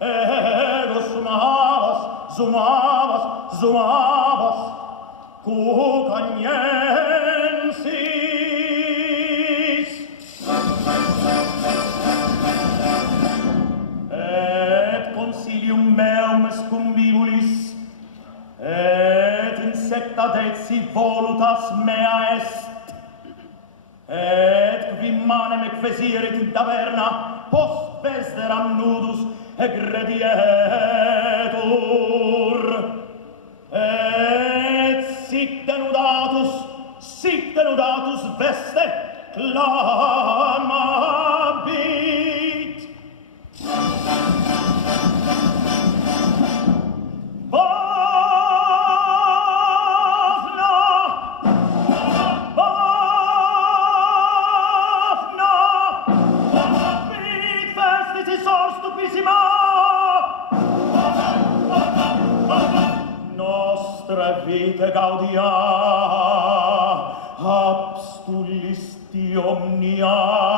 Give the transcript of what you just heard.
ego sumavas, cucaniensis. Et consilium meum scumbibulis, et insecta deci volutas mea est, et qui manem equesirit in taverna post vesteram nudus egredietur, et sic denudatus veste clamabit. Nostra vita gaudia, abstulisti omnia.